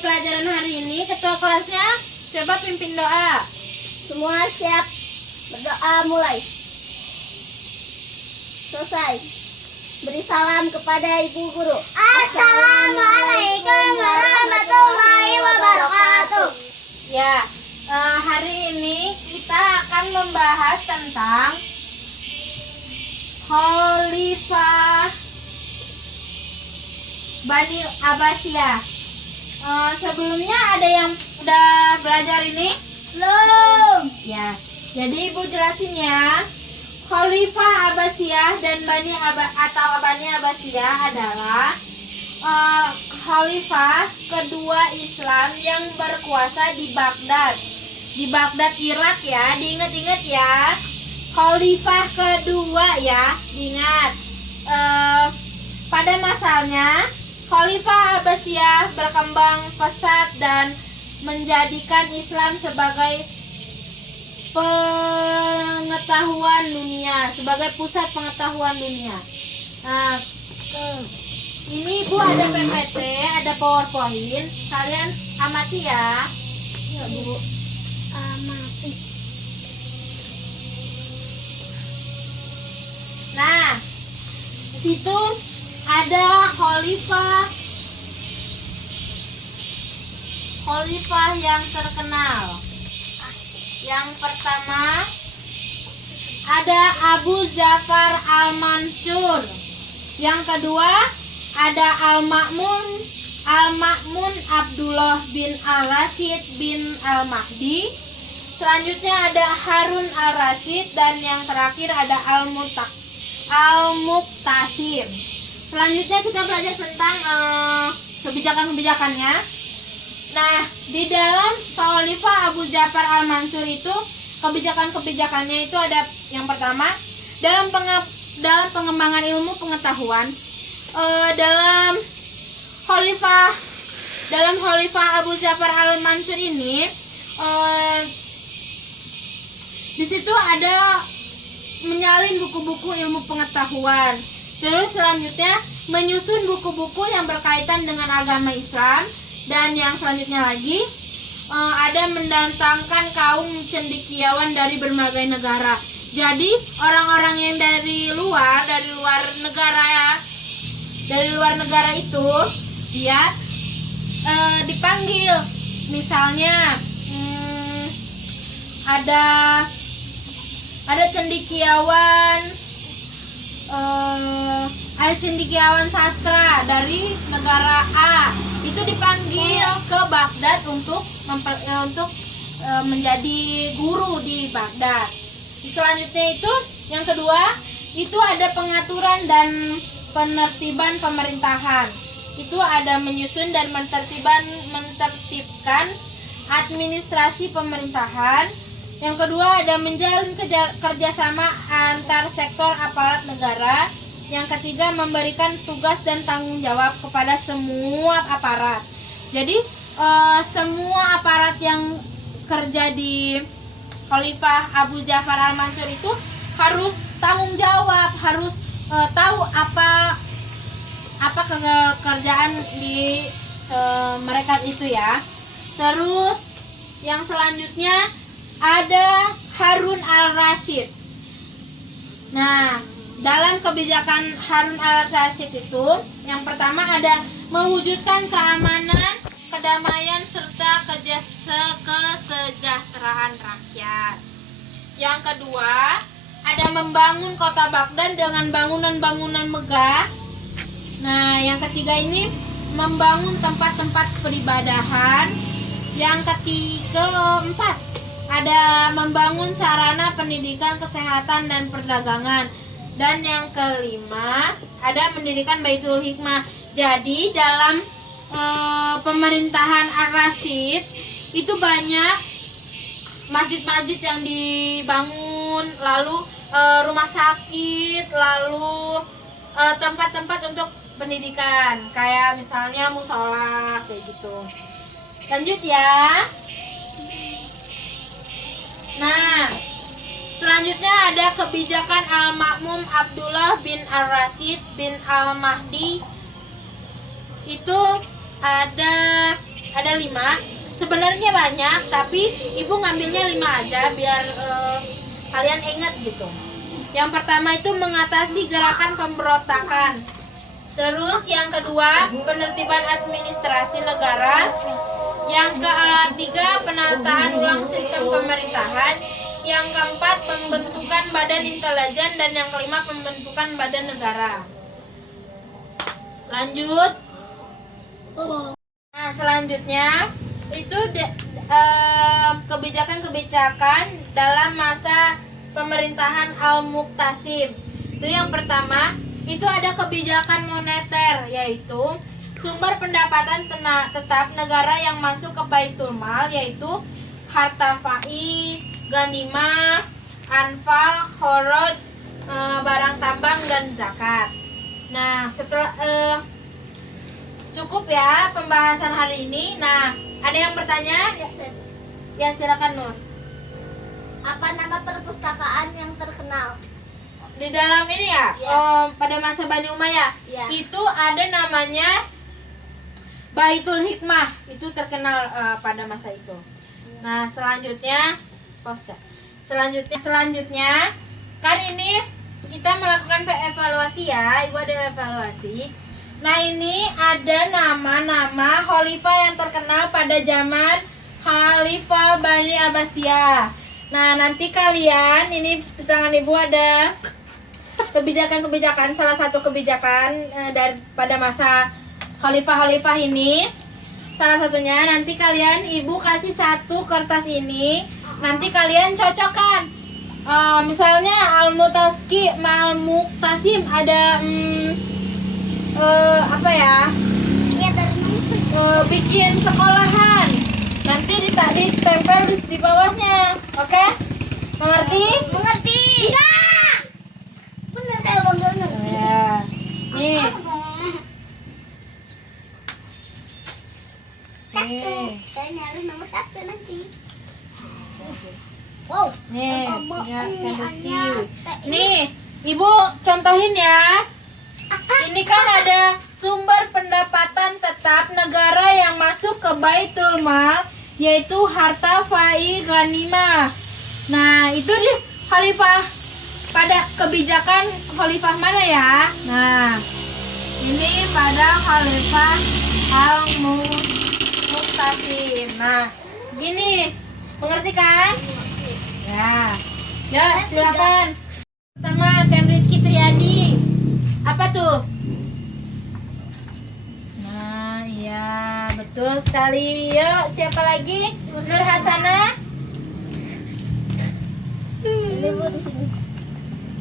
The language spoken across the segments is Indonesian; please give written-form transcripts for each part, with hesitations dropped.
pelajaran hari ini. Ketua kelasnya coba pimpin doa. Semua siap, berdoa mulai. Selesai. Beri salam kepada ibu guru. Assalamualaikum warahmatullahi wabarakatuh. Ya, hari ini kita akan membahas tentang Khalifah Bani Abbasiyah. Sebelumnya ada yang udah belajar ini? Belum. Ya, jadi ibu jelasin ya. Khalifah Abbasiyah dan Bani Abbasiyah adalah khalifah kedua Islam yang berkuasa di Baghdad. Di Baghdad, Irak ya. Diingat-ingat ya. Khalifah kedua ya. Diingat. Pada masanya Khalifah Abbasiyah berkembang pesat dan menjadikan Islam sebagai pengetahuan dunia, sebagai pusat pengetahuan dunia. Nah, ini Bu ada PPT, ada PowerPoint, kalian amati ya. Ya Bu, amati. Nah, di situ ada khalifah yang terkenal. Yang pertama ada Abu Ja'far Al-Mansur. Yang kedua ada Al-Ma'mun Abdullah bin Al-Rashid bin Al-Mahdi. Selanjutnya ada Harun Al-Rashid dan yang terakhir ada Al-Muqtasim. Selanjutnya kita belajar tentang kebijakan-kebijakannya. Nah, di dalam Khalifah Abu Ja'far Al-Mansur itu kebijakan-kebijakannya itu ada yang pertama dalam pengembangan ilmu pengetahuan. Dalam Khalifah Abu Ja'far Al-Mansur ini di situ ada menyalin buku-buku ilmu pengetahuan. Terus selanjutnya menyusun buku-buku yang berkaitan dengan agama Islam. Dan yang selanjutnya lagi ada mendatangkan kaum cendekiawan dari berbagai negara. Jadi orang-orang yang dari luar negara itu dia dipanggil. Misalnya ada cendekiawan sastra dari negara A, itu dipanggil ke Baghdad untuk menjadi guru di Baghdad. Selanjutnya itu yang kedua itu ada pengaturan dan penertiban pemerintahan. Itu ada menyusun dan menertibkan administrasi pemerintahan. Yang kedua ada menjalin kerjasama antar sektor aparat negara. Yang ketiga memberikan tugas dan tanggung jawab kepada semua aparat. Jadi semua aparat yang kerja di Khalifah Abu Ja'far Al-Mansur itu harus tanggung jawab, harus tahu apa kerjaan di mereka itu ya. Terus yang selanjutnya ada Harun Al-Rashid. Nah, dalam kebijakan Harun Al-Rashid itu yang pertama ada mewujudkan keamanan, kedamaian serta kesejahteraan rakyat. Yang kedua ada membangun kota Baghdad dengan bangunan-bangunan megah. Nah, yang ketiga ini membangun tempat-tempat peribadahan. Yang keempat ada membangun sarana pendidikan, kesehatan dan perdagangan. Dan yang kelima ada mendirikan Baitul Hikmah. Jadi dalam pemerintahan Ar-Rasyid itu banyak masjid-masjid yang dibangun, lalu rumah sakit, lalu tempat-tempat untuk pendidikan kayak misalnya musola kayak gitu. Lanjut ya. Nah, selanjutnya ada kebijakan Al-Ma'mun Abdullah bin Al-Rashid bin Al-Mahdi. Itu ada ada 5. Sebenarnya banyak, tapi ibu ngambilnya 5 aja biar kalian ingat gitu. Yang pertama itu mengatasi gerakan pemberontakan. Terus yang kedua, penertiban administrasi negara. Yang ketiga, penataan ulang sistem pemerintahan. Yang keempat, pembentukan badan intelijen. Dan yang kelima, pembentukan badan negara. Lanjut. Nah, selanjutnya itu kebijakan-kebijakan dalam masa pemerintahan Al-Muqtasim. Itu yang pertama, itu ada kebijakan moneter, yaitu sumber pendapatan tetap negara yang masuk ke Baitul Mal, yaitu harta fai, ganimah, anfal, khoroj, barang tambang dan zakat. Nah, setelah cukup ya pembahasan hari ini. Nah, ada yang bertanya? Ya, silakan Nur. Apa nama perpustakaan yang terkenal? Di dalam ini ya, Ya. pada masa Bani Umayyah, Ya. itu ada namanya Baitul Hikmah. Itu terkenal pada masa itu. Nah, selanjutnya, pause ya. Selanjutnya, kan ini kita melakukan evaluasi ya, Ibu ada evaluasi. Nah, ini ada nama-nama khalifah yang terkenal pada zaman Khalifah Bani Abbasiyah. Nah, nanti kalian, ini di tangan Ibu ada kebijakan-kebijakan, salah satu kebijakan pada masa khalifah-khalifah ini. Salah satunya nanti kalian, Ibu kasih satu kertas ini, nanti kalian cocokkan. Misalnya Al-Muqtasim ada apa ya? Bikin sekolahan. Nanti ditempel di bawahnya. Oke? Mengerti? Mengerti? Enggak. Bener saya enggak ngerti. Ya. Nih. Saya nyari nomor 1 nanti. Wow. Nih, ya, nih, Ibu contohin ya. Ini kan ada sumber pendapatan tetap negara yang masuk ke Baitul Mal, yaitu harta fai ghanimah. Nah, itu di khalifah, pada kebijakan khalifah mana ya? Nah, ini pada khalifah Al-Muqtasim. Nah, gini, mengerti kan? Ya, ya silakan. Sama Ken Rizky Triadi. Apa tuh? Nah, iya betul sekali. Yuk, siapa lagi? Nur Hasanah.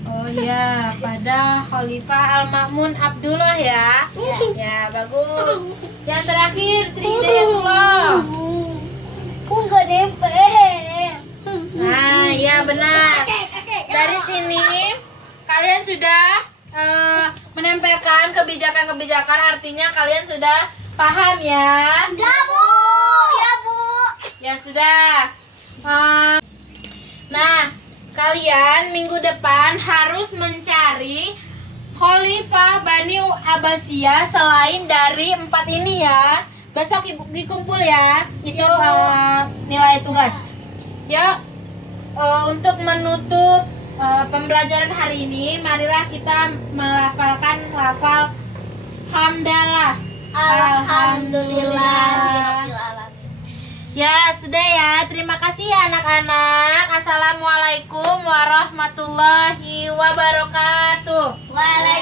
Oh iya, pada Khalifah Al-Ma'mun Abdullah ya. Ya, bagus. Yang terakhir, Tri Hidayatullah. Enggak DP. Nah, ya benar. Dari sini kalian sudah menempelkan kebijakan-kebijakan, artinya kalian sudah paham ya? Enggak, Bu. Ya, Bu. Ya sudah. Nah, kalian minggu depan harus mencari Khalifah Bani Abbasiyah selain dari 4 ini ya. Besok Ibu dikumpul ya. Itu nilai tugas. Ya, untuk menutup pembelajaran hari ini, marilah kita melafalkan lafal hamdalah. Alhamdulillah. Ya, sudah ya. Terima kasih ya anak-anak. Assalamualaikum warahmatullahi wabarakatuh. Waalaikumsalam.